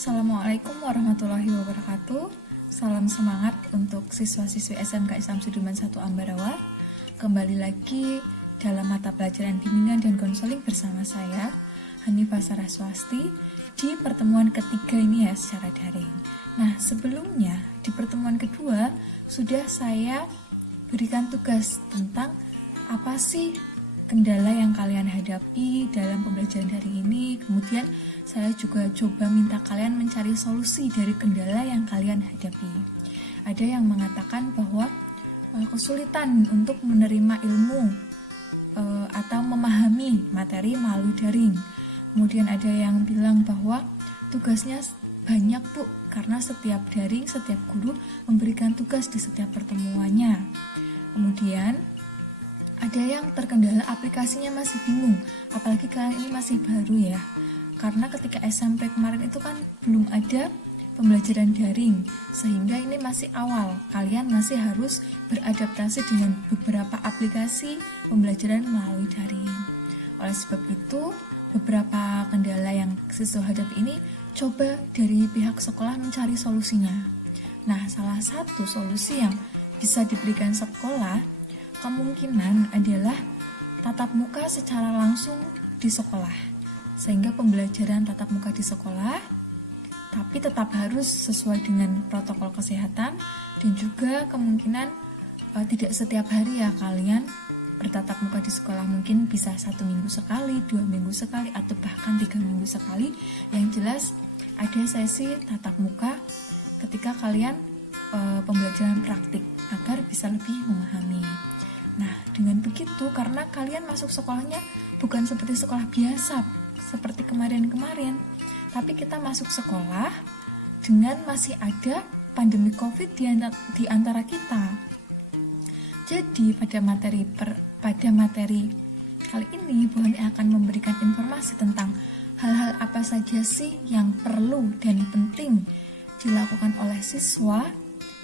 Assalamualaikum warahmatullahi wabarakatuh. Salam semangat untuk siswa-siswi SMK Islam Sudirman 1 Ambarawa. Kembali lagi dalam mata pelajaran bimbingan dan konseling bersama saya, Hanifah Saraswasti, di pertemuan ketiga ini ya secara daring. Nah, sebelumnya di pertemuan kedua sudah saya berikan tugas tentang apa sih kendala yang kalian hadapi dalam pembelajaran hari ini. Kemudian saya juga coba minta kalian mencari solusi dari kendala yang kalian hadapi. Ada yang mengatakan bahwa kesulitan untuk menerima ilmu atau memahami materi melalui daring. Kemudian ada yang bilang bahwa tugasnya banyak Bu, karena setiap daring, setiap guru memberikan tugas di setiap pertemuannya. Kemudian ada yang terkendala aplikasinya masih bingung, apalagi kalian ini masih baru ya. Karena ketika SMP kemarin itu kan belum ada pembelajaran daring, sehingga ini masih awal. Kalian masih harus beradaptasi dengan beberapa aplikasi pembelajaran melalui daring. Oleh sebab itu, beberapa kendala yang siswa hadapi ini coba dari pihak sekolah mencari solusinya. Nah, salah satu solusi yang bisa diberikan sekolah kemungkinan adalah tatap muka secara langsung di sekolah, sehingga pembelajaran tatap muka di sekolah tapi tetap harus sesuai dengan protokol kesehatan, dan juga kemungkinan tidak setiap hari ya kalian bertatap muka di sekolah. Mungkin bisa 1 minggu sekali, 2 minggu sekali, atau bahkan 3 minggu sekali. Yang jelas ada sesi tatap muka ketika kalian pembelajaran praktik agar bisa lebih memahami. Nah, dengan begitu, karena kalian masuk sekolahnya bukan seperti sekolah biasa, seperti kemarin-kemarin, tapi kita masuk sekolah dengan masih ada pandemi COVID di antara kita. Jadi, pada materi kali ini, Bu Hani akan memberikan informasi tentang hal-hal apa saja sih yang perlu dan penting dilakukan oleh siswa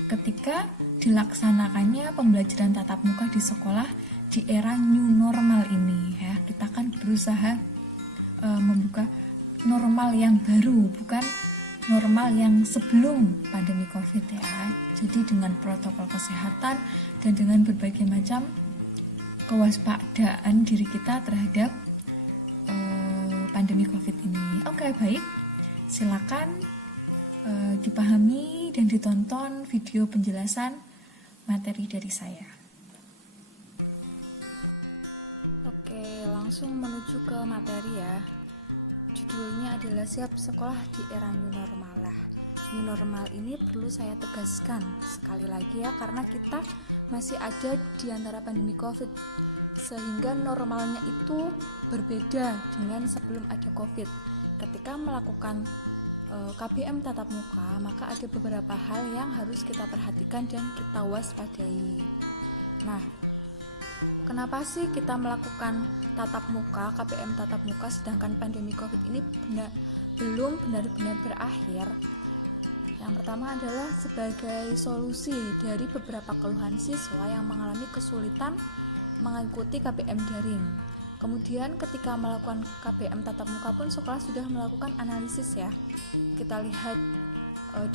ketika dilaksanakannya pembelajaran tatap muka di sekolah di era new normal ini ya. Kita kan berusaha membuka normal yang baru, bukan normal yang sebelum pandemi COVID ya. Jadi dengan protokol kesehatan dan dengan berbagai macam kewaspadaan diri kita terhadap pandemi COVID ini. Oke, baik. Silakan dipahami dan ditonton video penjelasan materi dari saya. Oke, langsung menuju ke materi ya. Judulnya adalah Siap Sekolah di Era New Normal. New normal ini perlu saya tegaskan sekali lagi ya, karena kita masih ada di antara pandemi COVID, sehingga normalnya itu berbeda dengan sebelum ada COVID. Ketika melakukan KBM tatap muka, maka ada beberapa hal yang harus kita perhatikan dan kita waspadai. Nah, kenapa sih kita melakukan tatap muka, KBM tatap muka, sedangkan pandemi COVID ini belum benar-benar berakhir? Yang pertama adalah sebagai solusi dari beberapa keluhan siswa yang mengalami kesulitan mengikuti KBM daring. Kemudian ketika melakukan KBM tatap muka pun sekolah sudah melakukan analisis ya. Kita lihat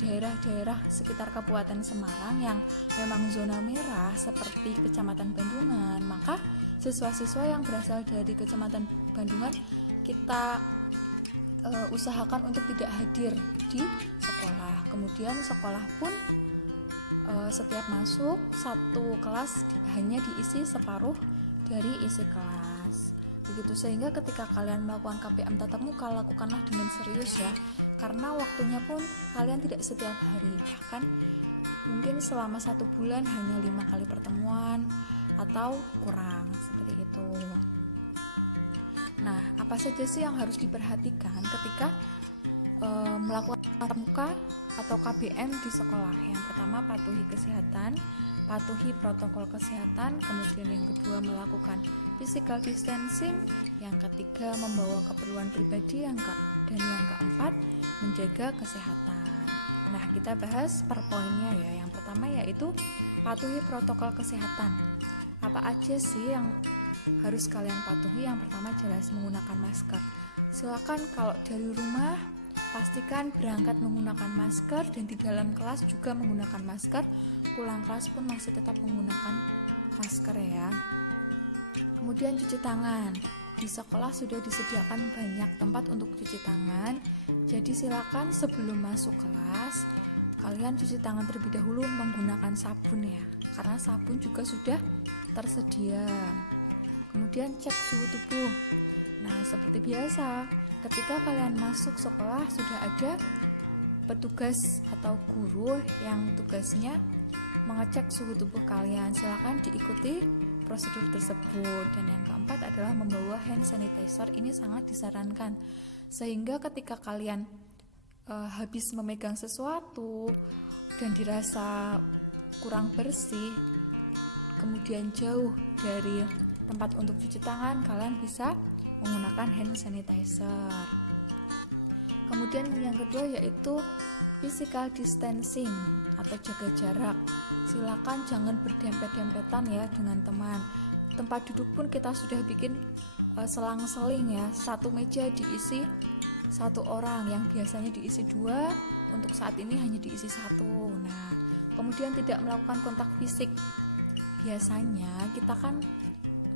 daerah-daerah sekitar Kabupaten Semarang yang memang zona merah seperti Kecamatan Bandungan, maka siswa-siswa yang berasal dari Kecamatan Bandungan kita usahakan untuk tidak hadir di sekolah. Kemudian sekolah pun setiap masuk satu kelas hanya diisi separuh dari isi kelas. Begitu, sehingga ketika kalian melakukan KBM tatap muka, lakukanlah dengan serius ya, karena waktunya pun kalian tidak setiap hari, bahkan mungkin selama 1 bulan hanya 5 kali pertemuan atau kurang, seperti itu. Nah, apa saja sih yang harus diperhatikan ketika melakukan tatap muka atau KBM di sekolah? Yang pertama, patuhi kesehatan, patuhi protokol kesehatan. Kemudian yang kedua, melakukan physical distancing. Yang ketiga, membawa keperluan pribadi. Dan yang keempat, menjaga kesehatan. Nah, kita bahas per poinnya ya. Yang pertama yaitu patuhi protokol kesehatan. Apa aja sih yang harus kalian patuhi? Yang pertama jelas menggunakan masker. Silakan kalau dari rumah Pastikan berangkat menggunakan masker dan di dalam kelas juga menggunakan masker. Pulang kelas pun masih tetap menggunakan masker ya. Kemudian cuci tangan. Di sekolah sudah disediakan banyak tempat untuk cuci tangan. Jadi silakan sebelum masuk kelas kalian cuci tangan terlebih dahulu menggunakan sabun ya. Karena sabun juga sudah tersedia. Kemudian cek suhu tubuh. Nah, seperti biasa, ketika kalian masuk sekolah sudah ada petugas atau guru yang tugasnya mengecek suhu tubuh kalian. Silakan diikuti prosedur tersebut. Dan yang keempat adalah membawa hand sanitizer. Ini sangat disarankan sehingga ketika kalian habis memegang sesuatu dan dirasa kurang bersih, kemudian jauh dari tempat untuk cuci tangan, kalian bisa menggunakan hand sanitizer. Kemudian yang kedua yaitu physical distancing atau jaga jarak. Silakan jangan berdempet-dempetan ya dengan teman. Tempat duduk pun kita sudah bikin selang-seling ya. Satu meja diisi satu orang, yang biasanya diisi 2, untuk saat ini hanya diisi 1. Nah, kemudian tidak melakukan kontak fisik. Biasanya kita kan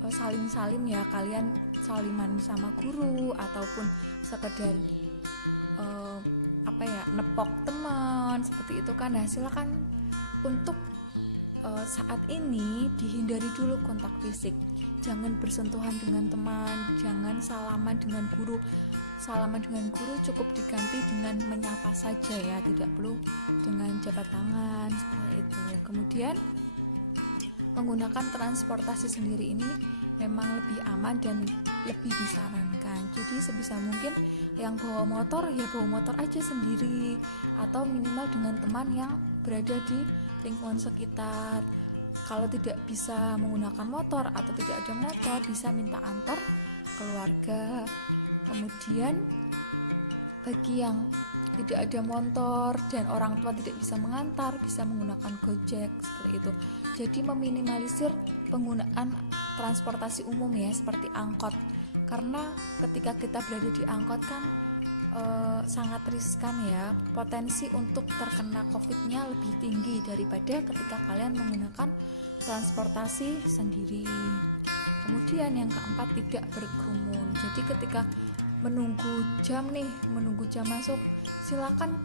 salim-salim ya, kalian saliman sama guru ataupun sekedar nepok teman seperti itu kan. Nah, silakan untuk saat ini dihindari dulu kontak fisik. Jangan bersentuhan dengan teman, jangan salaman dengan guru. Salaman dengan guru cukup diganti dengan menyapa saja ya, tidak perlu dengan jabat tangan seperti itu. Kemudian menggunakan transportasi sendiri ini memang lebih aman dan lebih disarankan. Jadi sebisa mungkin yang bawa motor ya bawa motor aja sendiri, atau minimal dengan teman yang berada di lingkungan sekitar. Kalau tidak bisa menggunakan motor atau tidak ada motor, bisa minta antar keluarga. Kemudian bagi yang tidak ada motor dan orang tua tidak bisa mengantar, bisa menggunakan Gojek seperti itu. Jadi meminimalisir penggunaan transportasi umum ya, seperti angkot. Karena ketika kita berada di angkot kan sangat riskan ya, potensi untuk terkena COVID-nya lebih tinggi daripada ketika kalian menggunakan transportasi sendiri. Kemudian yang keempat, tidak berkerumun. Jadi ketika menunggu jam masuk, silakan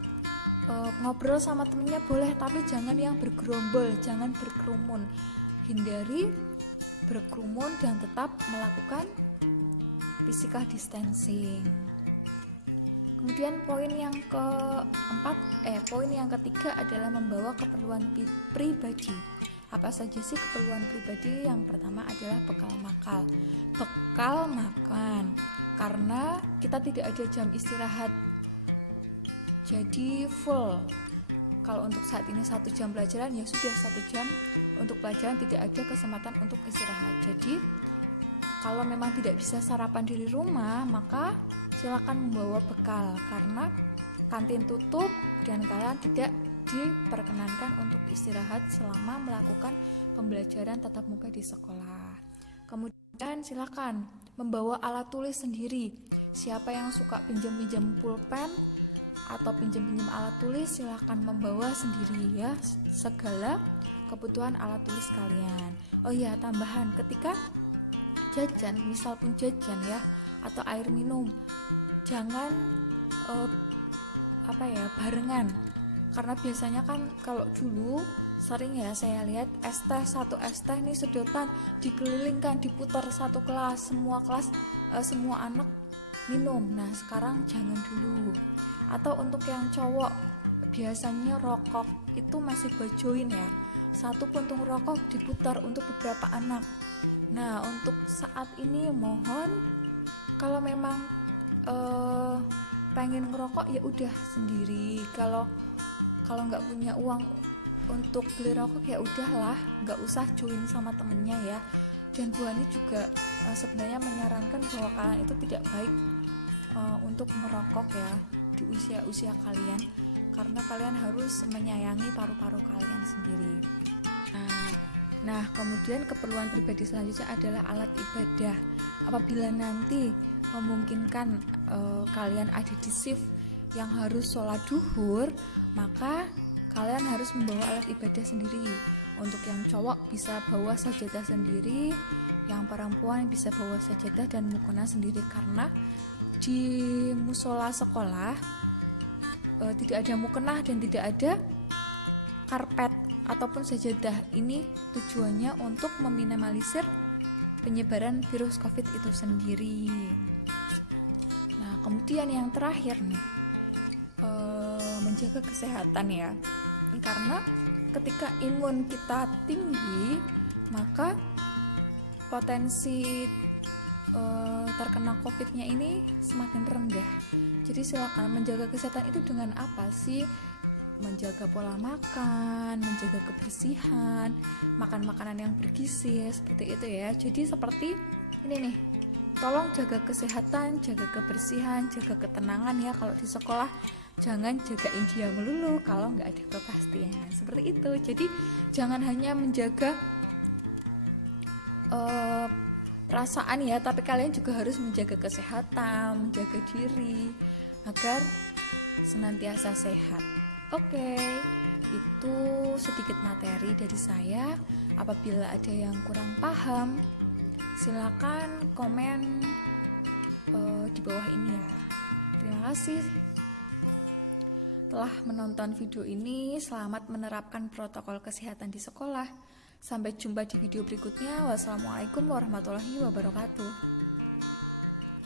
ngobrol sama temennya boleh, tapi jangan yang bergerombol, jangan berkerumun. Hindari berkerumun dan tetap melakukan physical distancing. Kemudian poin yang ketiga adalah membawa keperluan pribadi. Apa saja sih keperluan pribadi? Yang pertama adalah bekal makan. Karena kita tidak ada jam istirahat, jadi full. Kalau untuk saat ini 1 jam pelajaran ya sudah 1 jam untuk pelajaran, tidak ada kesempatan untuk istirahat. Jadi kalau memang tidak bisa sarapan di rumah, maka silakan membawa bekal karena kantin tutup dan kalian tidak diperkenankan untuk istirahat selama melakukan pembelajaran tatap muka di sekolah. Kemudian silakan membawa alat tulis sendiri. Siapa yang suka pinjam-pinjam pulpen atau pinjam-pinjam alat tulis, silakan membawa sendiri ya segala kebutuhan alat tulis kalian. Oh iya, tambahan, ketika jajan, misal pun jajan ya atau air minum, jangan barengan. Karena biasanya kan kalau dulu sering ya saya lihat satu es teh nih sedotan dikelilingkan, diputar satu kelas, semua anak minum. Nah, sekarang jangan dulu. Atau untuk yang cowok, biasanya rokok itu masih bojoin ya, 1 puntung rokok diputar untuk beberapa anak. Nah, untuk saat ini mohon kalau memang pengen ngerokok ya udah sendiri. Kalau nggak punya uang untuk beli rokok ya udahlah, nggak usah join sama temennya ya. Dan Bu Ani juga sebenarnya menyarankan bahwa kalian itu tidak baik untuk merokok ya di usia kalian, karena kalian harus menyayangi paru-paru kalian sendiri. Nah, kemudian keperluan pribadi selanjutnya adalah alat ibadah. Apabila nanti memungkinkan kalian ada di shift yang harus sholat duhur, maka kalian harus membawa alat ibadah sendiri. Untuk yang cowok bisa bawa sajadah sendiri, yang perempuan bisa bawa sajadah dan mukena sendiri, karena di musola sekolah tidak ada mukena dan tidak ada karpet ataupun sajadah. Ini tujuannya untuk meminimalisir penyebaran virus COVID itu sendiri. Nah, kemudian yang terakhir nih, menjaga kesehatan ya, karena ketika imun kita tinggi, maka potensi terkena COVID-nya ini semakin rendah. Jadi silakan menjaga kesehatan itu dengan apa sih? Menjaga pola makan, menjaga kebersihan, makan makanan yang bergizi, seperti itu ya. Jadi seperti ini nih, tolong jaga kesehatan, jaga kebersihan, jaga ketenangan ya. Kalau di sekolah jangan jagain dia melulu kalau nggak ada kepastian, seperti itu. Jadi jangan hanya menjaga perasaan ya, tapi kalian juga harus menjaga kesehatan, menjaga diri agar senantiasa sehat. Oke, itu sedikit materi dari saya. Apabila ada yang kurang paham, silakan komen di bawah ini ya. Terima kasih telah menonton video ini. Selamat menerapkan protokol kesehatan di sekolah. Sampai jumpa di video berikutnya. Wassalamualaikum warahmatullahi wabarakatuh.